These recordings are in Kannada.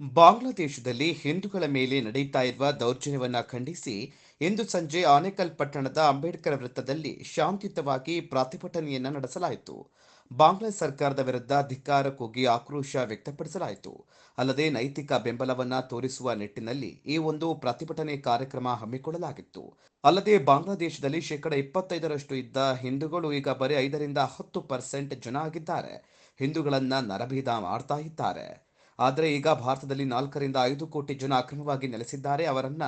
ಬಾಂಗ್ಲಾದೇಶದಲ್ಲಿ ಹಿಂದೂಗಳ ಮೇಲೆ ನಡೆಯುತ್ತಾ ಇರುವ ದೌರ್ಜನ್ಯವನ್ನು ಖಂಡಿಸಿ ಇಂದು ಸಂಜೆ ಆನೇಕಲ್ ಪಟ್ಟಣದ ಅಂಬೇಡ್ಕರ್ ವೃತ್ತದಲ್ಲಿ ಶಾಂತಿಯುತವಾಗಿ ಪ್ರತಿಭಟನೆಯನ್ನು ನಡೆಸಲಾಯಿತು. ಬಾಂಗ್ಲಾ ಸರ್ಕಾರದ ವಿರುದ್ಧ ಧಿಕ್ಕಾರ ಕೂಗಿ ಆಕ್ರೋಶ ವ್ಯಕ್ತಪಡಿಸಲಾಯಿತು. ಅಲ್ಲದೆ ನೈತಿಕ ಬೆಂಬಲವನ್ನ ತೋರಿಸುವ ನಿಟ್ಟಿನಲ್ಲಿ ಈ ಒಂದು ಪ್ರತಿಭಟನೆ ಕಾರ್ಯಕ್ರಮ ಹಮ್ಮಿಕೊಳ್ಳಲಾಗಿತ್ತು. ಅಲ್ಲದೆ ಬಾಂಗ್ಲಾದೇಶದಲ್ಲಿ ಶೇಕಡ ಇಪ್ಪತ್ತೈದರಷ್ಟು ಇದ್ದ ಹಿಂದೂಗಳು ಈಗ ಬರೀ ಐದರಿಂದ ಹತ್ತು ಪರ್ಸೆಂಟ್ ಜನ ಆಗಿದ್ದಾರೆ. ಹಿಂದೂಗಳನ್ನ ನರಭೇದ ಮಾಡ್ತಾ ಇದ್ದಾರೆ. ಆದರೆ ಈಗ ಭಾರತದಲ್ಲಿ ನಾಲ್ಕರಿಂದ ಐದು ಕೋಟಿ ಜನ ಅಕ್ರಮವಾಗಿ ನೆಲೆಸಿದ್ದಾರೆ. ಅವರನ್ನ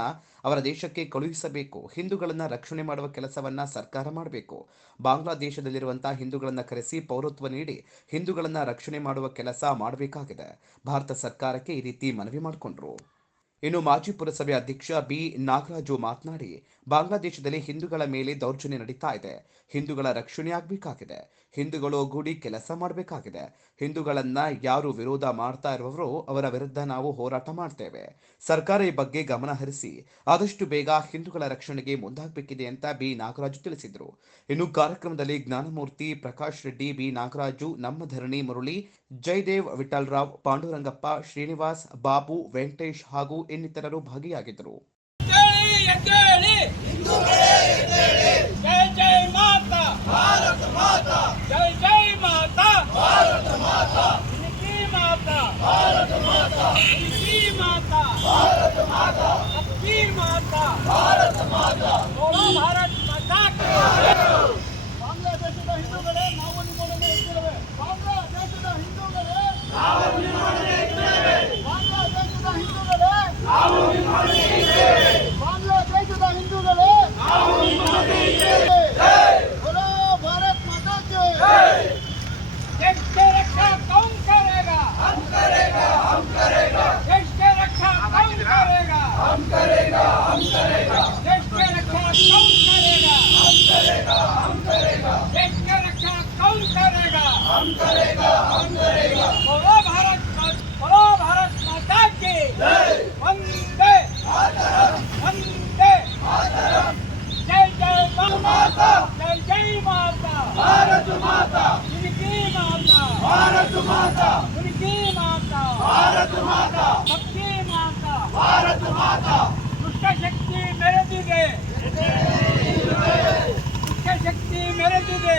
ಅವರ ದೇಶಕ್ಕೆ ಕಳುಹಿಸಬೇಕು. ಹಿಂದೂಗಳನ್ನ ರಕ್ಷಣೆ ಮಾಡುವ ಕೆಲಸವನ್ನ ಸರ್ಕಾರ ಮಾಡಬೇಕು. ಬಾಂಗ್ಲಾದೇಶದಲ್ಲಿರುವಂತಹ ಹಿಂದೂಗಳನ್ನ ಕರೆಸಿ ಪೌರತ್ವ ನೀಡಿ ಹಿಂದೂಗಳನ್ನ ರಕ್ಷಣೆ ಮಾಡುವ ಕೆಲಸ ಮಾಡಬೇಕಾಗಿದೆ. ಭಾರತ ಸರ್ಕಾರಕ್ಕೆ ಈ ರೀತಿ ಮನವಿ ಮಾಡಿಕೊಂಡ್ರು. ಇನ್ನು ಮಾಜಿ ಪುರಸಭೆ ಅಧ್ಯಕ್ಷ ಬಿ ನಾಗರಾಜು ಮಾತನಾಡಿ ಬಾಂಗ್ಲಾದೇಶದಲ್ಲಿ ಹಿಂದೂಗಳ ಮೇಲೆ ದೌರ್ಜನ್ಯ ನಡೀತಾ ಇದೆ. ಹಿಂದೂಗಳ ರಕ್ಷಣೆ ಆಗಬೇಕಾಗಿದೆ. ಹಿಂದೂಗಳು ಒಗ್ಗೂಡಿ ಕೆಲಸ ಮಾಡಬೇಕಾಗಿದೆ. ಹಿಂದೂಗಳನ್ನ ಯಾರು ವಿರೋಧ ಮಾಡ್ತಾ ಇರುವವರು ಅವರ ವಿರುದ್ಧ ನಾವು ಹೋರಾಟ ಮಾಡ್ತೇವೆ. ಸರ್ಕಾರ ಈ ಬಗ್ಗೆ ಗಮನ ಹರಿಸಿ. ಆದಷ್ಟು ಬೇಗ ಹಿಂದೂಗಳ ರಕ್ಷಣೆಗೆ ಮುಂದಾಗಬೇಕಿದೆ ಅಂತ ಬಿ. ನಾಗರಾಜು ತಿಳಿಸಿದರು. ಇನ್ನು ಕಾರ್ಯಕ್ರಮದಲ್ಲಿ ಜ್ಞಾನಮೂರ್ತಿ ಪ್ರಕಾಶ್ ರೆಡ್ಡಿ, ಬಿ. ನಾಗರಾಜು, ನಮ್ಮ ಧರಣಿ ಮುರಳಿ, ಜಯದೇವ್, ವಿಠಲ್ರಾವ್, ಪಾಂಡುರಂಗಪ್ಪ, ಶ್ರೀನಿವಾಸ್, ಬಾಬು, ವೆಂಕಟೇಶ್ ಹಾಗೂ ಇನ್ನಿತರರು ಭಾಗಿಯಾಗಿದ್ದರು. ಎದ್ದೇಳಿ ಎದ್ದೇಳಿ ಜೈ ಜೈ ಮಾತಾ ಭಾರತ ಮಾತಾ ಜೈ ಜೈ ಮಾತಾ ಭಾರತ ಮಾತಾ ಇನ್ಕಿ ಮಾತಾ ಭಾರತ ಮಾತಾ ಇನ್ಕಿ ಮಾತಾ ಭಾರತ ಮಾತಾ ಅಕ್ಕಿ ಮಾತಾ ಭಾರತ ಮಾತಾ ಬೋಲೋ ಭಾರತ್ माता। सबकी माता। भारत माता। दुष्ट शक्ति मेरे दिगे। दुष्ट शक्ति मेरे दिगे।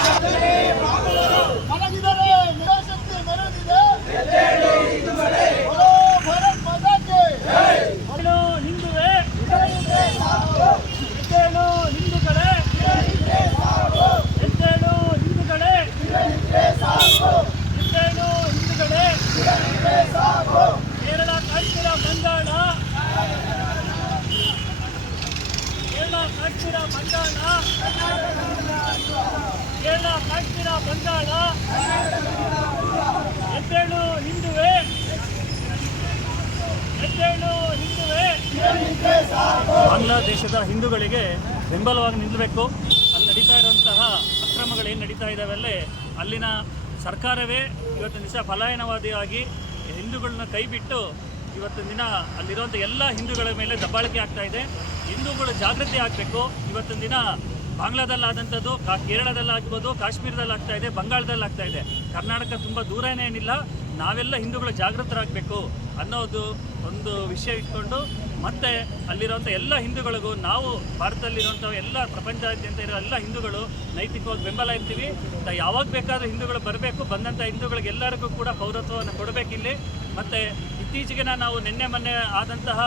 ಬಂಗಾಳ. ಕೇರಳ ಕಾಶ್ಮೀರ ಬಂಗಾಳ. ಕೇರಳ ಕಾಶ್ಮೀರ ಬಂಗಾಳ. ಎತ್ತೇಳು ಹಿಂದುವೆ. ಎದ್ದೇಳು ಹಿಂದುವೆ. ಬಾಂಗ್ಲಾದೇಶದ ಹಿಂದೂಗಳಿಗೆ ಬೆಂಬಲವಾಗಿ ನಿಲ್ಲಬೇಕು. ಅಲ್ಲಿ ನಡೀತಾ ಇರುವಂತಹ ಏನು ನಡೀತಾ ಇದ್ದಾವಲ್ಲೇ ಅಲ್ಲಿನ ಸರ್ಕಾರವೇ ಇವತ್ತಿನ ದಿವಸ ಪಲಾಯನವಾದಿಯಾಗಿ ಹಿಂದೂಗಳನ್ನ ಕೈಬಿಟ್ಟು ಇವತ್ತಿನ ದಿನ ಅಲ್ಲಿರುವಂಥ ಎಲ್ಲ ಹಿಂದೂಗಳ ಮೇಲೆ ದಬ್ಬಾಳಿಕೆ ಆಗ್ತಾ ಇದೆ. ಹಿಂದೂಗಳು ಜಾಗೃತಿ ಆಗಬೇಕು. ಇವತ್ತಿನ ದಿನ ಬಾಂಗ್ಲಾದಲ್ಲಾದಂಥದ್ದು, ಕಾ ಕೇರಳದಲ್ಲಾಗ್ಬೋದು ಕಾಶ್ಮೀರದಲ್ಲಿ ಆಗ್ತಾ ಇದೆ ಬಂಗಾಳದಲ್ಲಿ ಆಗ್ತಾ ಇದೆ. ಕರ್ನಾಟಕ ತುಂಬ ದೂರನೇ ಏನಿಲ್ಲ. ನಾವೆಲ್ಲ ಹಿಂದೂಗಳು ಜಾಗೃತರಾಗಬೇಕು ಅನ್ನೋದು ಒಂದು ವಿಷಯ ಇಟ್ಕೊಂಡು ಮತ್ತೆ ಅಲ್ಲಿರುವಂಥ ಎಲ್ಲ ಹಿಂದೂಗಳಿಗೂ ನಾವು ಭಾರತದಲ್ಲಿರುವಂಥ ಎಲ್ಲ ಪ್ರಪಂಚಾದ್ಯಂತ ಇರೋ ಎಲ್ಲ ಹಿಂದೂಗಳು ನೈತಿಕವಾಗಿ ಬೆಂಬಲ ಇರ್ತೀವಿ. ಯಾವಾಗ ಬೇಕಾದರೂ ಹಿಂದೂಗಳು ಬರಬೇಕು. ಬಂದಂಥ ಹಿಂದೂಗಳಿಗೆಲ್ಲರಿಗೂ ಕೂಡ ಪೌರತ್ವವನ್ನು ಕೊಡಬೇಕಿಲ್ಲಿ. ಮತ್ತು ಇತ್ತೀಚೆಗೆ ನಾವು ನಿನ್ನೆ ಮೊನ್ನೆ ಆದಂತಹ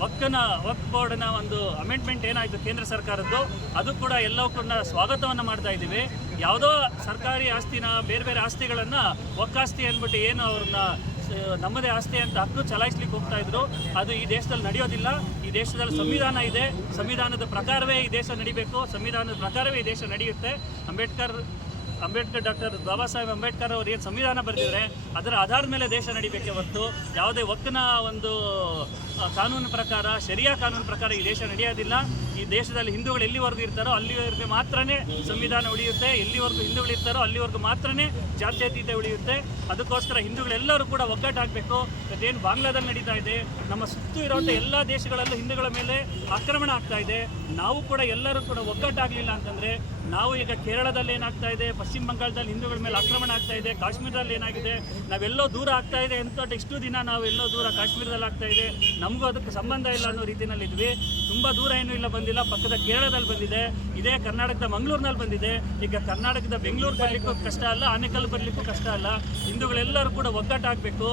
ವಕ್ಕನ ವಕ್ ಬೋರ್ಡ್ನ ಒಂದು ಅಮೆಂಡ್ಮೆಂಟ್ ಏನಾಯಿತು ಕೇಂದ್ರ ಸರ್ಕಾರದ್ದು, ಅದು ಕೂಡ ಎಲ್ಲವಕ್ಕನ್ನ ಸ್ವಾಗತವನ್ನು ಮಾಡ್ತಾ ಇದ್ದೀವಿ. ಯಾವುದೋ ಸರ್ಕಾರಿ ಆಸ್ತಿನ ಬೇರೆ ಬೇರೆ ಆಸ್ತಿಗಳನ್ನು ಒಕ್ಕಾಸ್ತಿ ಅಂದ್ಬಿಟ್ಟು ಏನು ಅವ್ರನ್ನ ನಮ್ಮದೇ ಆಸ್ತಿ ಅಂತ ಹಕ್ಕು ಚಲಾಯಿಸ್ಲಿಕ್ಕೆ ಹೋಗ್ತಾ ಇದ್ರು. ಅದು ಈ ದೇಶದಲ್ಲಿ ನಡೆಯೋದಿಲ್ಲ. ಈ ದೇಶದಲ್ಲಿ ಸಂವಿಧಾನ ಇದೆ. ಸಂವಿಧಾನದ ಪ್ರಕಾರವೇ ಈ ದೇಶ ನಡಿಬೇಕು. ಸಂವಿಧಾನದ ಪ್ರಕಾರವೇ ಈ ದೇಶ ನಡೆಯುತ್ತೆ. ಅಂಬೇಡ್ಕರ್ ಅಂಬೇಡ್ಕರ್ ಡಾಕ್ಟರ್ ಬಾಬಾ ಸಾಹೇಬ್ ಅಂಬೇಡ್ಕರ್ ಅವರು ಏನು ಸಂವಿಧಾನ ಬರೆದಿದ್ದಾರೆ ಅದರ ಆಧಾರದ ಮೇಲೆ ದೇಶ ನಡಿಬೇಕೆ ಹೊರತು ಯಾವುದೇ ಒಕ್ಕನ ಒಂದು ಕಾನೂನು ಪ್ರಕಾರ, ಶರಿಯಾ ಕಾನೂನು ಪ್ರಕಾರ ಈ ದೇಶ ನಡೆಯೋದಿಲ್ಲ. ಈ ದೇಶದಲ್ಲಿ ಹಿಂದೂಗಳು ಎಲ್ಲಿವರೆಗೂ ಇರ್ತಾರೋ ಅಲ್ಲಿವರೆಗೆ ಮಾತ್ರನೇ ಸಂವಿಧಾನ ಉಳಿಯುತ್ತೆ. ಎಲ್ಲಿವರೆಗೂ ಹಿಂದೂಗಳು ಇರ್ತಾರೋ ಅಲ್ಲಿವರೆಗೂ ಮಾತ್ರನೇ ಜಾತ್ಯತೀತ ಉಳಿಯುತ್ತೆ. ಅದಕ್ಕೋಸ್ಕರ ಹಿಂದೂಗಳೆಲ್ಲರೂ ಕೂಡ ಒಗ್ಗಟ್ಟಾಗಬೇಕು ಅದೇನು ಬಾಂಗ್ಲಾದಲ್ಲಿ ನಡೀತಾ ಇದೆ. ನಮ್ಮ ಸುತ್ತು ಇರುವಂಥ ಎಲ್ಲ ದೇಶಗಳಲ್ಲೂ ಹಿಂದೂಗಳ ಮೇಲೆ ಆಕ್ರಮಣ ಆಗ್ತಾ ಇದೆ. ನಾವು ಕೂಡ ಎಲ್ಲರೂ ಕೂಡ ಒಗ್ಗಟ್ಟಾಗಲಿಲ್ಲ ಅಂತಂದರೆ ನಾವು ಈಗ ಕೇರಳದಲ್ಲಿ ಏನಾಗ್ತಾ ಇದೆ, ಪಶ್ಚಿಮ ಬಂಗಾಳದಲ್ಲಿ ಹಿಂದೂಗಳ ಮೇಲೆ ಆಕ್ರಮಣ ಆಗ್ತಾ ಇದೆ, ಕಾಶ್ಮೀರದಲ್ಲಿ ಏನಾಗಿದೆ, ನಾವೆಲ್ಲೋ ದೂರ ಆಗ್ತಾ ಇದೆ ಅಂತ ಇಷ್ಟು ದಿನ ನಾವು ಎಲ್ಲೋ ದೂರ ಕಾಶ್ಮೀರದಲ್ಲಿ ಆಗ್ತಾ ಇದೆ. ನಮಗೂ ಅದಕ್ಕೆ ಸಂಬಂಧ ಇಲ್ಲ ಅನ್ನೋ ರೀತಿಯಲ್ಲಿ ಇದ್ವಿ ತುಂಬ ದೂರ ಏನೂ ಇಲ್ಲ ಬಂದಿಲ್ಲ ಪಕ್ಕದ ಕೇರಳದಲ್ಲಿ ಬಂದಿದೆ. ಇದೇ ಕರ್ನಾಟಕದ ಮಂಗಳೂರಿನಲ್ಲಿ ಬಂದಿದೆ. ಈಗ ಕರ್ನಾಟಕದ ಬೆಂಗಳೂರು ಬರಲಿಕ್ಕೂ ಕಷ್ಟ ಅಲ್ಲ ಆನೆಕಲ್ ಬರಲಿಕ್ಕೂ ಕಷ್ಟ ಅಲ್ಲ. ಹಿಂದೂಗಳೆಲ್ಲರೂ ಕೂಡ ಒಗ್ಗಟ್ಟಾಗಬೇಕು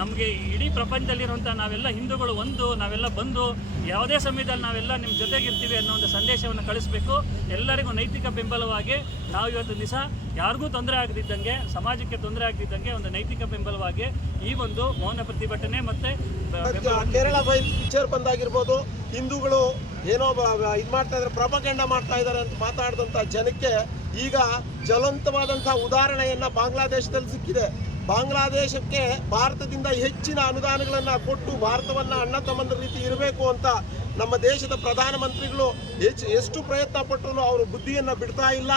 ನಮಗೆ ಇಡೀ ಪ್ರಪಂಚದಲ್ಲಿರುವಂಥ ನಾವೆಲ್ಲ ಹಿಂದೂಗಳು ಒಂದು, ನಾವೆಲ್ಲ ಬಂದು ಯಾವುದೇ ಸಮಯದಲ್ಲಿ ನಾವೆಲ್ಲ ನಿಮ್ಮ ಜೊತೆಗಿರ್ತೀವಿ ಅನ್ನೋ ಒಂದು ಸಂದೇಶವನ್ನು ಕಳಿಸಬೇಕು. ಎಲ್ಲರಿಗೂ ನೈತಿಕ ಬೆಂಬಲವಾಗಿ ನಾವು ಇವತ್ತು ದಿವಸ ಯಾರಿಗೂ ತೊಂದರೆ ಆಗದಿದ್ದಂಗೆ, ಸಮಾಜಕ್ಕೆ ತೊಂದರೆ ಆಗದಿದ್ದಂಗೆ ಒಂದು ನೈತಿಕ ಬೆಂಬಲವಾಗಿ ಈ ಒಂದು ಮೌನ ಪ್ರತಿಭಟನೆ ಮತ್ತು ಕೇರಳ ಪಿಕ್ಚರ್ ಬಂದಾಗಿರ್ಬೋದು. ಹಿಂದೂಗಳು ಏನೋ ಇದು ಮಾಡ್ತಾ ಇದ್ದಾರೆ ಪ್ರಪಗಂಡ ಮಾಡ್ತಾ ಇದ್ದಾರೆ ಅಂತ ಮಾತಾಡಿದಂಥ ಜನಕ್ಕೆ ಈಗ ಜ್ವಲಂತವಾದಂಥ ಉದಾಹರಣೆಯನ್ನ ಬಾಂಗ್ಲಾದೇಶದಲ್ಲಿ ಸಿಕ್ಕಿದೆ. ಬಾಂಗ್ಲಾದೇಶಕ್ಕೆ ಭಾರತದಿಂದ ಹೆಚ್ಚಿನ ಅನುದಾನಗಳನ್ನು ಕೊಟ್ಟು ಭಾರತವನ್ನ ಅಣ್ಣ ತಮ್ಮಂದ್ರ ರೀತಿ ಇರಬೇಕು ಅಂತ ನಮ್ಮ ದೇಶದ ಪ್ರಧಾನಮಂತ್ರಿಗಳು ಹೆಚ್ಚು ಎಷ್ಟು ಪ್ರಯತ್ನ ಪಟ್ಟರು ಅವರು ಬುದ್ಧಿಯನ್ನ ಬಿಡ್ತಾ ಇಲ್ಲ.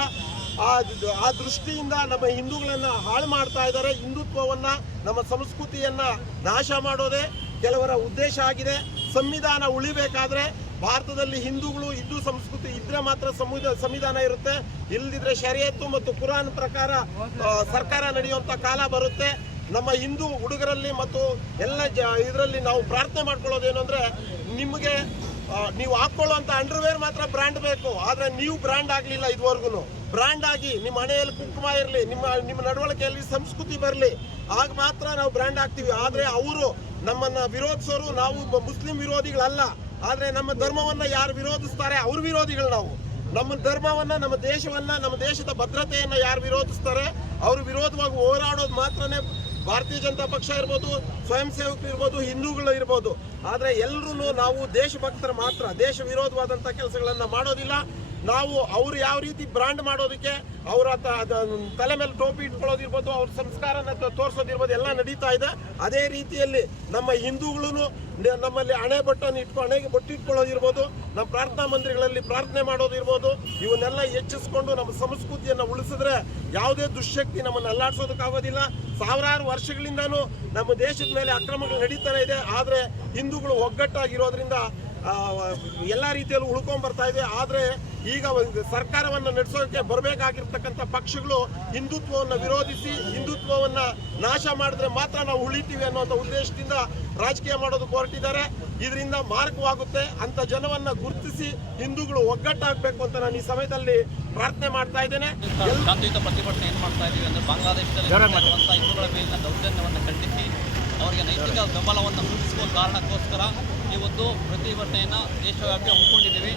ಆ ದೃಷ್ಟಿಯಿಂದ ನಮ್ಮ ಹಿಂದೂಗಳನ್ನ ಹಾಳು ಮಾಡ್ತಾ ಇದ್ದಾರೆ ಹಿಂದುತ್ವವನ್ನ, ನಮ್ಮ ಸಂಸ್ಕೃತಿಯನ್ನ ನಾಶ ಮಾಡೋದೇ ಕೆಲವರ ಉದ್ದೇಶ ಆಗಿದೆ. ಸಂವಿಧಾನ ಉಳಿಬೇಕಾದ್ರೆ ಭಾರತದಲ್ಲಿ ಹಿಂದೂಗಳು, ಹಿಂದೂ ಸಂಸ್ಕೃತಿ ಇದ್ರೆ ಮಾತ್ರ ಸಂವಿಧ ಸಂವಿಧಾನ ಇರುತ್ತೆ. ಇಲ್ದಿದ್ರೆ ಶರಿಯತ್ತು ಮತ್ತು ಕುರಾನ್ ಪ್ರಕಾರ ಸರ್ಕಾರ ನಡೆಯುವಂತ ಕಾಲ ಬರುತ್ತೆ. ನಮ್ಮ ಹಿಂದೂ ಹುಡುಗರಲ್ಲಿ ಮತ್ತು ಎಲ್ಲ ಜ, ಇದರಲ್ಲಿ ನಾವು ಪ್ರಾರ್ಥನೆ ಮಾಡ್ಕೊಳ್ಳೋದೇನು ಅಂದ್ರೆ ನಿಮಗೆ ನೀವು ಹಾಕೊಳ್ಳುವಂತ ಅಂಡರ್ವೇರ್ ಮಾತ್ರ ಬ್ರ್ಯಾಂಡ್ ಬೇಕು. ಆದ್ರೆ ನೀವು ಬ್ರ್ಯಾಂಡ್ ಆಗಲಿಲ್ಲ ಇದುವರೆಗೂ. ಬ್ರ್ಯಾಂಡ್ ಆಗಿ ನಿಮ್ಮ ಹಣೆಯಲ್ಲಿ ಕುಂಕುಮ ಇರಲಿ, ನಿಮ್ಮ ನಿಮ್ಮ ನಡವಳಿಕೆಯಲ್ಲಿ ಸಂಸ್ಕೃತಿ ಬರಲಿ, ಆಗ ಮಾತ್ರ ನಾವು ಬ್ರ್ಯಾಂಡ್ ಆಗ್ತೀವಿ. ಆದರೆ ಅವರು ನಮ್ಮನ್ನ ವಿರೋಧಿಸೋರು ನಾವು ಮುಸ್ಲಿಂ ವಿರೋಧಿಗಳಲ್ಲ. ಆದ್ರೆ ನಮ್ಮ ಧರ್ಮವನ್ನ ಯಾರು ವಿರೋಧಿಸ್ತಾರೆ? ಅವ್ರ ವಿರೋಧಿಗಳು ನಾವು. ನಮ್ಮ ಧರ್ಮವನ್ನ, ನಮ್ಮ ದೇಶವನ್ನ, ನಮ್ಮ ದೇಶದ ಭದ್ರತೆಯನ್ನ ಯಾರು ವಿರೋಧಿಸ್ತಾರೆ? ಅವ್ರ ವಿರೋಧವಾಗಿ ಹೋರಾಡೋದು ಮಾತ್ರನೇ ಭಾರತೀಯ ಜನತಾ ಪಕ್ಷ ಇರ್ಬೋದು, ಸ್ವಯಂ ಸೇವಕರು ಇರ್ಬೋದು, ಹಿಂದೂಗಳು ಇರ್ಬೋದು. ಆದರೆ ಎಲ್ಲರೂ ನಾವು ದೇಶಭಕ್ತರು ಮಾತ್ರ. ದೇಶ ವಿರೋಧವಾದಂಥ ಕೆಲಸಗಳನ್ನು ಮಾಡೋದಿಲ್ಲ. ನಾವು ಅವ್ರು ಯಾವ ರೀತಿ ಬ್ರಾಂಡ್ ಮಾಡೋದಕ್ಕೆ ಅವರ ತಲೆ ಮೇಲೆ ಟೋಪಿ ಇಟ್ಕೊಳ್ಳೋದಿರ್ಬೋದು ಅವ್ರ ಸಂಸ್ಕಾರನ ತೋರಿಸೋದಿರ್ಬೋದು ಎಲ್ಲ ನಡೀತಾ ಇದೆ. ಅದೇ ರೀತಿಯಲ್ಲಿ ನಮ್ಮ ಹಿಂದೂಗಳು ನಮ್ಮಲ್ಲಿ ಹಣೆ ಬಟ್ಟನ್ನು ಇಟ್ಕೊ, ಹಣೆಗೆ ಬೊಟ್ಟು ಇಟ್ಕೊಳ್ಳೋದಿರ್ಬೋದು ನಮ್ಮ ಪ್ರಾರ್ಥನಾ ಮಂದಿರಗಳಲ್ಲಿ ಪ್ರಾರ್ಥನೆ ಮಾಡೋದಿರ್ಬೋದು ಇವನ್ನೆಲ್ಲ ಹೆಚ್ಚಿಸ್ಕೊಂಡು ನಮ್ಮ ಸಂಸ್ಕೃತಿಯನ್ನು ಉಳಿಸಿದ್ರೆ ಯಾವುದೇ ದುಶ್ಶಕ್ತಿ ನಮ್ಮನ್ನು ಅಲ್ಲಾಡಿಸೋದಕ್ಕಾಗೋದಿಲ್ಲ ಸಾವಿರಾರು ವರ್ಷಗಳಿಂದನೂ ನಮ್ಮ ದೇಶದ ಮೇಲೆ ಅಕ್ರಮಗಳು ನಡೀತಾನೆ ಇದೆ, ಆದರೆ ಹಿಂದೂಗಳು ಒಗ್ಗಟ್ಟಾಗಿರೋದ್ರಿಂದ ಎಲ್ಲ ರೀತಿಯಲ್ಲೂ ಉಳ್ಕೊಂಡ್ ಬರ್ತಾ ಇದೆ. ಆದರೆ ಈಗ ಒಂದು ಸರ್ಕಾರವನ್ನು ನಡೆಸೋಕೆ ಬರಬೇಕಾಗಿರ್ತಕ್ಕಂಥ ಪಕ್ಷಗಳು ಹಿಂದುತ್ವವನ್ನು ವಿರೋಧಿಸಿ ಹಿಂದುತ್ವವನ್ನು ನಾಶ ಮಾಡಿದ್ರೆ ಮಾತ್ರ ನಾವು ಉಳಿತೀವಿ ಅನ್ನುವಂಥ ಉದ್ದೇಶದಿಂದ ರಾಜಕೀಯ ಮಾಡೋದಕ್ಕೆ ಹೊರಟಿದ್ದಾರೆ. ಇದರಿಂದ ಮಾರ್ಗವಾಗುತ್ತೆ ಅಂತ ಜನವನ್ನ ಗುರುತಿಸಿ ಹಿಂದೂಗಳು ಒಗ್ಗಟ್ಟಾಗಬೇಕು ಅಂತ ನಾನು ಈ ಸಮಯದಲ್ಲಿ ಪ್ರಾರ್ಥನೆ ಮಾಡ್ತಾ ಇದ್ದೇನೆ. ಎಲ್- ಶಾಂತಿಯುತ ಪ್ರತಿಭಟನೆ ಏನು ಮಾಡ್ತಾ ಅಂದರೆ ಬಾಂಗ್ಲಾದೇಶದಲ್ಲಿ ಹಿಂದೂಗಳ ಮೇಲಿನ ದೌರ್ಜನ್ಯವನ್ನು ಖಂಡಿಸಿ ಅವರಿಗೆ ನೈತಿಕ ಬೆಂಬಲವನ್ನು ಸೂಚಿಸುವ ಕಾರಣಕ್ಕೋಸ್ಕರ ಈ ಒಂದು ಪ್ರತಿಭಟನೆಯನ್ನು ದೇಶವ್ಯಾಪಿ ಹಮ್ಮಿಕೊಂಡಿದ್ದೀವಿ.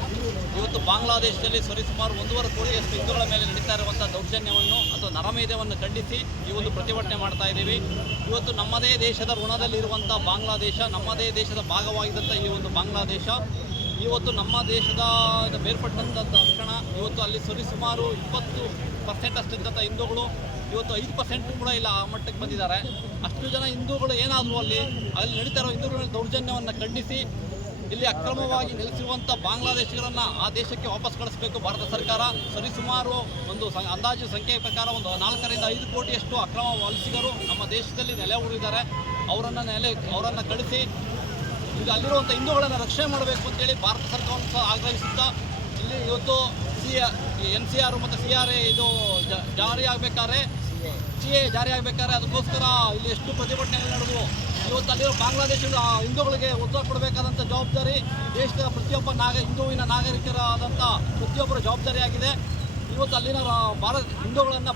ಇವತ್ತು ಬಾಂಗ್ಲಾದೇಶದಲ್ಲಿ ಸರಿಸುಮಾರು ಒಂದೂವರೆ ಕೋಟಿಯಷ್ಟು ಹಿಂದೂಗಳ ಮೇಲೆ ನಡೀತಾ ಇರುವಂಥ ದೌರ್ಜನ್ಯವನ್ನು ಅಥವಾ ನರಮೇಧವನ್ನು ಖಂಡಿಸಿ ಈ ಒಂದು ಪ್ರತಿಭಟನೆ ಮಾಡ್ತಾ ಇದ್ದೀವಿ. ಇವತ್ತು ನಮ್ಮದೇ ದೇಶದ ಋಣದಲ್ಲಿರುವಂಥ ಬಾಂಗ್ಲಾದೇಶ, ನಮ್ಮದೇ ದೇಶದ ಭಾಗವಾಗಿದ್ದಂಥ ಈ ಒಂದು ಬಾಂಗ್ಲಾದೇಶ, ಇವತ್ತು ನಮ್ಮ ದೇಶದ ಬೇರ್ಪಟ್ಟಂಥ ತಕ್ಷಣ ಇವತ್ತು ಅಲ್ಲಿ ಸರಿಸುಮಾರು ಇಪ್ಪತ್ತು ಪರ್ಸೆಂಟ್ ಅಷ್ಟಿದ್ದಂಥ ಹಿಂದೂಗಳು ಇವತ್ತು ಐದು ಪರ್ಸೆಂಟ್ ಕೂಡ ಇಲ್ಲ ಆ ಮಟ್ಟಕ್ಕೆ ಬಂದಿದ್ದಾರೆ. ಅಷ್ಟು ಜನ ಹಿಂದೂಗಳು ಏನಾದರೂ ಅಲ್ಲಿ ಅಲ್ಲಿ ನಡೀತಾ ಇರೋ ಹಿಂದೂಗಳ ದೌರ್ಜನ್ಯವನ್ನು ಖಂಡಿಸಿ, ಇಲ್ಲಿ ಅಕ್ರಮವಾಗಿ ನೆಲೆಸಿರುವಂಥ ಬಾಂಗ್ಲಾದೇಶಿಗರನ್ನು ಆ ದೇಶಕ್ಕೆ ವಾಪಸ್ ಕಳಿಸಬೇಕು ಭಾರತ ಸರ್ಕಾರ. ಸರಿಸುಮಾರು ಒಂದು ಅಂದಾಜು ಸಂಖ್ಯೆಯ ಪ್ರಕಾರ ಒಂದು ನಾಲ್ಕರಿಂದ ಐದು ಕೋಟಿಯಷ್ಟು ಅಕ್ರಮ ವಲಸಿಗರು ನಮ್ಮ ದೇಶದಲ್ಲಿ ನೆಲೆ ಉಳಿದಿದ್ದಾರೆ ಅವರನ್ನು ನೆಲೆ, ಅವರನ್ನು ಕಳಿಸಿ, ಈಗ ಅಲ್ಲಿರುವಂಥ ಹಿಂದೂಗಳನ್ನು ರಕ್ಷಣೆ ಮಾಡಬೇಕು ಅಂತೇಳಿ ಭಾರತ ಸರ್ಕಾರವನ್ನು ಸಹ ಆಗ್ರಹಿಸುತ್ತಾ, ಇಲ್ಲಿ ಇವತ್ತು ಸಿ ಎನ್ ಸಿ ಆರ್ ಮತ್ತು ಸಿ ಆರ್ ಎ ಇದು ಜ- ಜಾರಿ ಆಗಬೇಕಾದ್ರೆ ಸಿ ಜಾರಿ ಆಗ್ಬೇಕಾದ್ರೆ ಅದಕ್ಕೋಸ್ಕರ ಇಲ್ಲಿ ಎಷ್ಟು ಪ್ರತಿಭಟನೆಗಳು ನಡೆದವು. ಇವತ್ತು ಅಲ್ಲಿರೋ ಬಾಂಗ್ಲಾದೇಶದ ಹಿಂದೂಗಳಿಗೆ ಒತ್ತು ಕೊಡಬೇಕಾದಂಥ ಜವಾಬ್ದಾರಿ ದೇಶದ ಪ್ರತಿಯೊಬ್ಬ ನಾಗ, ಹಿಂದೂವಿನ ನಾಗರಿಕರಾದಂಥ ಪ್ರತಿಯೊಬ್ಬರ ಜವಾಬ್ದಾರಿಯಾಗಿದೆ ಇವತ್ತು ಅಲ್ಲಿನ ಭಾರತ ಹಿಂದೂಗಳನ್ನು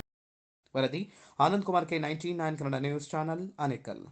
ವರದಿ. Anand Kumar K nineteen nine Kannada news channel, Anekal.